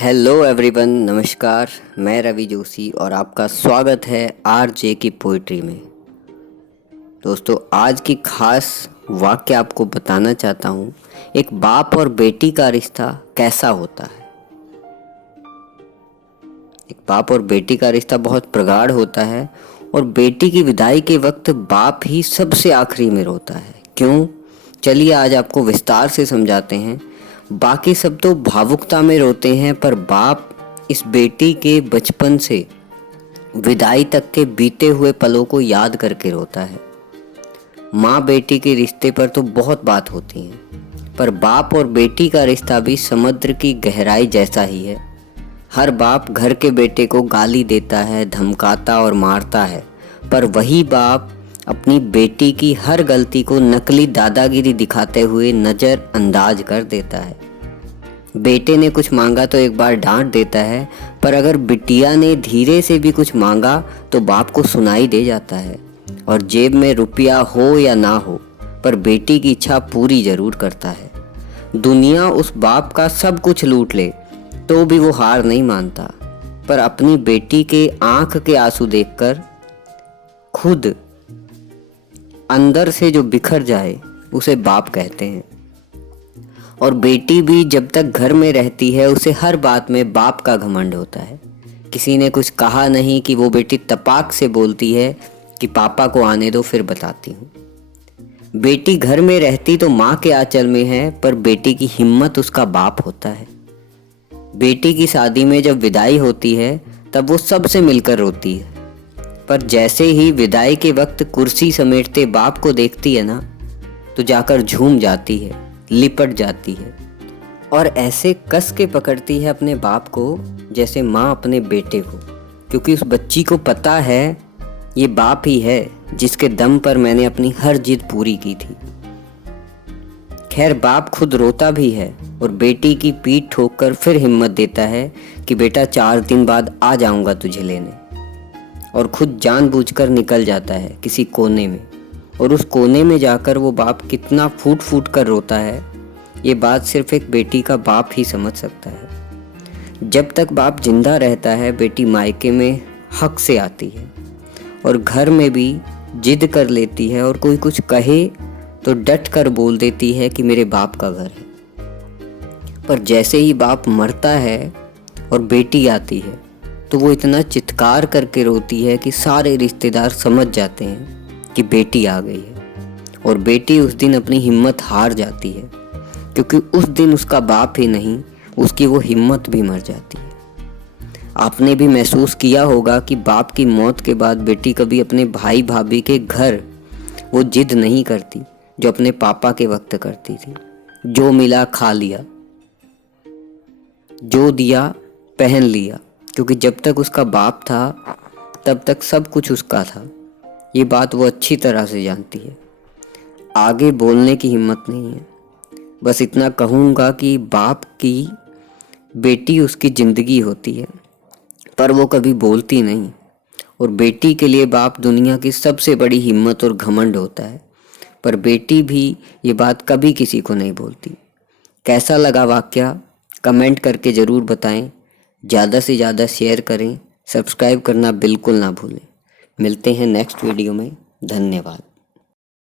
Hello everyone, नमस्कार। मैं रवि जोशी और आपका स्वागत है आरजे की पोइट्री में। दोस्तों, आज की खास वाक्य आपको बताना चाहता हूँ। एक बाप और बेटी का रिश्ता कैसा होता है। एक बाप और बेटी का रिश्ता बहुत प्रगाढ़ होता है और बेटी की विदाई के वक्त बाप ही सबसे आखिरी में रोता है। क्यों? चलिए आज आपको विस्तार से समझाते हैं। बाकी सब तो भावुकता में रोते हैं, पर बाप इस बेटी के बचपन से विदाई तक के बीते हुए पलों को याद करके रोता है। माँ बेटी के रिश्ते पर तो बहुत बात होती है, पर बाप और बेटी का रिश्ता भी समुद्र की गहराई जैसा ही है। हर बाप घर के बेटे को गाली देता है, धमकाता और मारता है, पर वही बाप अपनी बेटी की हर गलती को नकली दादागिरी दिखाते हुए नज़रअंदाज कर देता है। बेटे ने कुछ मांगा तो एक बार डांट देता है, पर अगर बिटिया ने धीरे से भी कुछ मांगा तो बाप को सुनाई दे जाता है। और जेब में रुपया हो या ना हो, पर बेटी की इच्छा पूरी जरूर करता है। दुनिया उस बाप का सब कुछ लूट ले तो भी वो हार नहीं मानता, पर अपनी बेटी के आंख के आंसू देखकर खुद अंदर से जो बिखर जाए उसे बाप कहते हैं। और बेटी भी जब तक घर में रहती है उसे हर बात में बाप का घमंड होता है। किसी ने कुछ कहा नहीं कि वो बेटी तपाक से बोलती है कि पापा को आने दो, फिर बताती हूँ। बेटी घर में रहती तो माँ के आंचल में है, पर बेटी की हिम्मत उसका बाप होता है। बेटी की शादी में जब विदाई होती है तब वो सबसे मिलकर रोती है, पर जैसे ही विदाई के वक्त कुर्सी समेटते बाप को देखती है ना, तो जाकर झूम जाती है, लिपट जाती है और ऐसे कस के पकड़ती है अपने बाप को जैसे माँ अपने बेटे को, क्योंकि उस बच्ची को पता है ये बाप ही है जिसके दम पर मैंने अपनी हर जिद पूरी की थी। खैर, बाप खुद रोता भी है और बेटी की पीठ ठोककर फिर हिम्मत देता है कि बेटा 4 दिन बाद आ जाऊंगा तुझे लेने, और खुद जानबूझकर निकल जाता है किसी कोने में। और उस कोने में जाकर वो बाप कितना फूट फूट कर रोता है, ये बात सिर्फ एक बेटी का बाप ही समझ सकता है। जब तक बाप जिंदा रहता है बेटी मायके में हक से आती है और घर में भी जिद कर लेती है, और कोई कुछ कहे तो डट कर बोल देती है कि मेरे बाप का घर है। पर जैसे ही बाप मरता है और बेटी आती है तो वो इतना चित्कार करके रोती है कि सारे रिश्तेदार समझ जाते हैं कि बेटी आ गई है। और बेटी उस दिन अपनी हिम्मत हार जाती है, क्योंकि उस दिन उसका बाप ही नहीं, उसकी वो हिम्मत भी मर जाती है। आपने भी महसूस किया होगा कि बाप की मौत के बाद बेटी कभी अपने भाई भाभी के घर वो जिद नहीं करती जो अपने पापा के वक्त करती थी। जो मिला खा लिया, जो दिया पहन लिया, क्योंकि जब तक उसका बाप था तब तक सब कुछ उसका था। ये बात वो अच्छी तरह से जानती है। आगे बोलने की हिम्मत नहीं है। बस इतना कहूँगा कि बाप की बेटी उसकी ज़िंदगी होती है, पर वो कभी बोलती नहीं। और बेटी के लिए बाप दुनिया की सबसे बड़ी हिम्मत और घमंड होता है, पर बेटी भी ये बात कभी किसी को नहीं बोलती। कैसा लगा वाकया? कमेंट करके ज़रूर बताएं। ज़्यादा से ज़्यादा शेयर करें, सब्सक्राइब करना बिल्कुल ना भूलें। मिलते हैं नेक्स्ट वीडियो में। धन्यवाद।